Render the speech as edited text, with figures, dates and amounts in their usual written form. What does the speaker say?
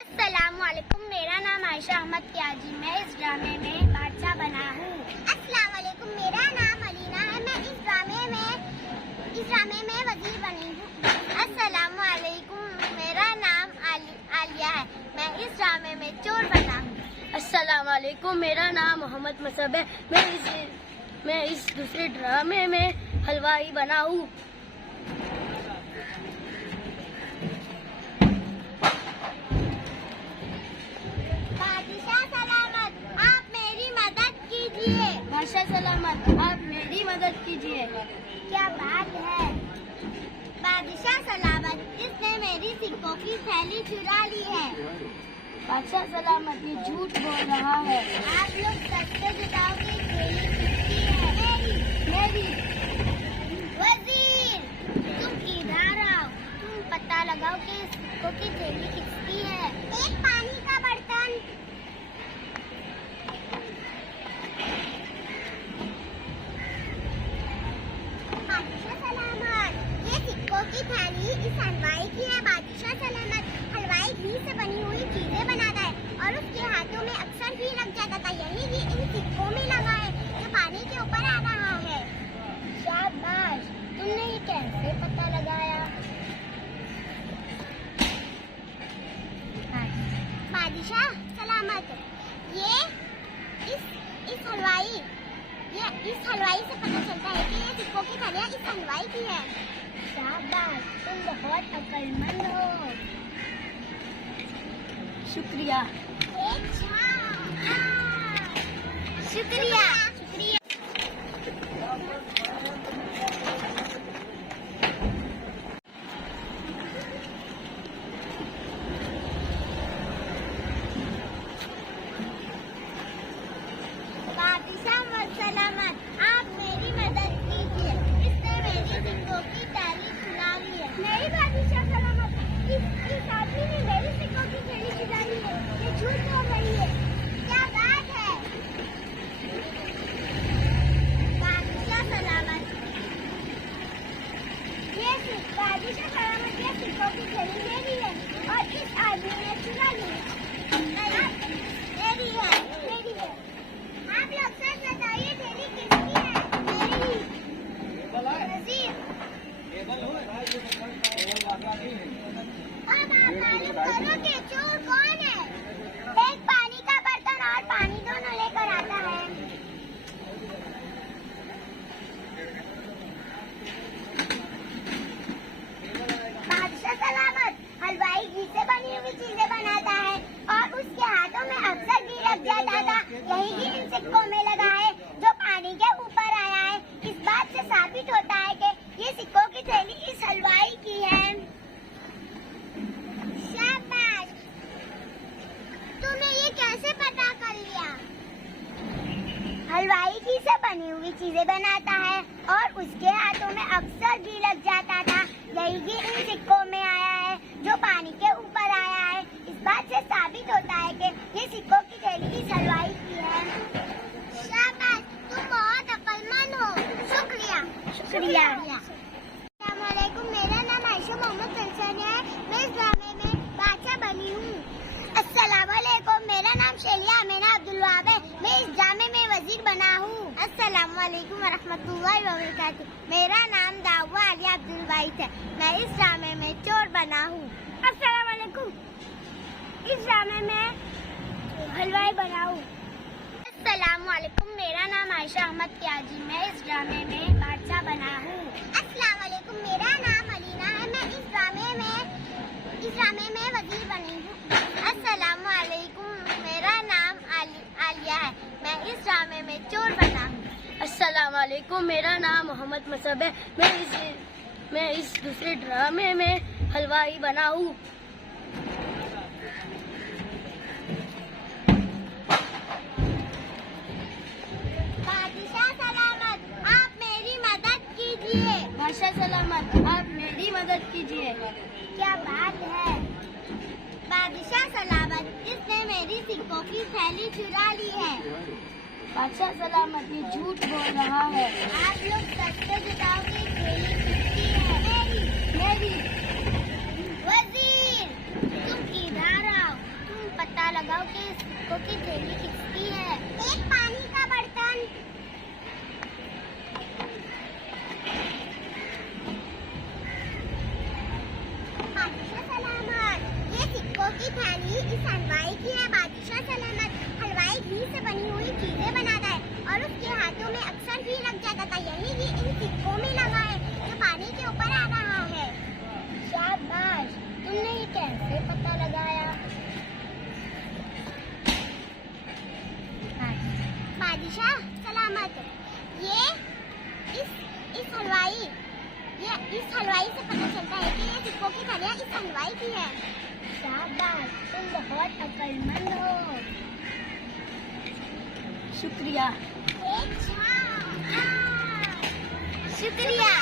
अस्सलामुअलैकुम, मेरा नाम आयशा अहमद त्याजी। मैं इस ड्रामे में बादशाह बना हूँ। अस्सलामुअलैकुम, मेरा नाम अलीना है। मैं इस ड्रामे में वजीर बनी हूँ। अस्सलामुअलैकुम, मेरा नाम आलिया है। मैं इस ड्रामे में चोर बना हूँ। अस्सलामुअलैकुम, मेरा नाम मोहम्मद मसब है। मैं इस दूसरे ड्रामे में हलवाई बना हूँ। बादशाह सलामत, आप मेरी मदद कीजिए। बादशाह सलामत, आप मेरी मदद कीजिए। क्या बात है। बादशाह सलामत, इसने मेरी सिक्कों की थैली चुरा ली है। बादशाह सलामत, ये झूठ बोल रहा है। आप लोग सच से बताओ कि थैली किसकी है? मेरी। वजीर, तुम किधर आओ? तुम पता लगाओ कि सिक्कों की थैली किसकी है। एक पानी का बर्तन। बादशाह सलामत, ये सिक्कों की थैली इस हलवाई की है। बादशाह सलामत, हलवाई घी से बनी हुई चीजें बनाता है और उसके हाथों में अक्सर घी लग जाता था। यही घी इन सिक्कों में लगा है जो पानी के ऊपर आ रहा है। शाबाश, तुमने ये कैसे पता लगाया? बादशाह सलामत, इस हलवाई से पता चलता है कि ये सिक्कों की थैलियाँ इस हलवाई की है। शाबाश, तुम बहुत अक्लमंद हो। शुक्रिया। शुक्रिया। बादशाह सलामत, आप मेरी मदद कीजिए। इसने मेरी सिक्कों की थैली चुरा ली है। नहीं बादशाह सलामत, इस आदमी ने मेरी सिक्कों की थैली चुरा ली है। ये झूठ बोल रही है। क्या बात है। बादशाह सलामत, बादशाह सलामत, ये सिक्कों की थैली मेरी है और इस आदमी ने चुरा ली है। मेरी है। आप लोग सच बताइए, थैली किसकी है? मेरी। वजीर, अब आप मालूम करो कि चोर कौन है। एक पानी का बर्तन और पानी दोनों लेकर आता है। बादशाह सलामत, हलवाई घी से बनी हुई चीजें बनाता है और उसके हाथों में अक्सर घी लग जाता था। यही घी इन सिक्कों में लगा है जो पानी के ऊपर आया है। इस बात से साबित होता है कि ये सिक्कों की थैली इस हलवाई की है। शाबाश, तूने ये कैसे पता कर लिया? हलवाई घी से बनी हुई चीजें बनाता है और उसके हाथों में अक्सर घी लग जाता था। यही घी इन सिक्कों में आया है जो पानी के ऊपर आया है। इस बात से साबित होता है कि ये सिक्कों की थैली इस हलवाई की है। शाबाश, तुम बहुत अक्लमंद हो। शुक्रिया। अस्सलामुअलैकुम, मेरा नाम आयशा मोहम्मद फैसल है। मैं इस ड्रामे में बादशाह बनी हूँ। अस्सलामुअलैकुम, मेरा नाम शेलिया अमीना अब्दुल वहाब है। मैं इस ड्रामे में वजीर बना हूँ। अस्सलामुअलैकुम वरहमतुल्लाहि वबरकातुहू, मेरा नाम दावा आलिया अब्दुल वाहिद है। मैं इस ड्रामे में चोर बना हूँ। अस्सलामुअलैकुम, इस ड्रामे में हलवाई बना हूँ। अस्सलामुअलैकुम, मेरा नाम आयशा अहमद त्याजी। मैं इस ड्रामे में बादशाह बना हूँ। अस्सलामुअलैकुम, मेरा नाम अलीना है। मैं इस ड्रामे में वजीर बनी हूँ। अस्सलामुअलैकुम, मेरा नाम आलिया है। मैं इस ड्रामे में चोर बना हूँ। अस्सलामुअलैकुम, मेरा नाम मोहम्मद मसब है। मैं इस दूसरे ड्रामे में हलवाई बना हूँ। बादशाह सलामत, आप मेरी मदद कीजिए। बादशाह सलामत, आप मेरी मदद कीजिए। क्या बात है। बादशाह सलामत, इसने मेरी सिक्कों की थैली चुरा ली है। बादशाह सलामत, ये झूठ बोल रहा है। आप लोग सच से बताओ कि थैली किसकी है? मेरी। वजीर, तुम किधर आओ? बताओ कि इस सिक्कों की थैली किसकी है? एक पानी का बर्तन। बादशाह सलामत, ये सिक्कों की थैली इस हलवाई की है। बादशाह सलामत, हलवाई घी से बनी हुई चीजें बनाता है और उसके हाथों में अक्सर घी लग जाता था। यही घी इन सिक्कों में लगा है जो पानी के ऊपर आ रहा है। शाबाश, तुमने ये कैसे पता लगाया? बादशाह सलामत, ये इस हलवाई से पता चलता है कि ये सिक्कों की थैलियाँ इस हलवाई की है। शाबाश, तुम बहुत अक्लमंद हो। शुक्रिया। शुक्रिया।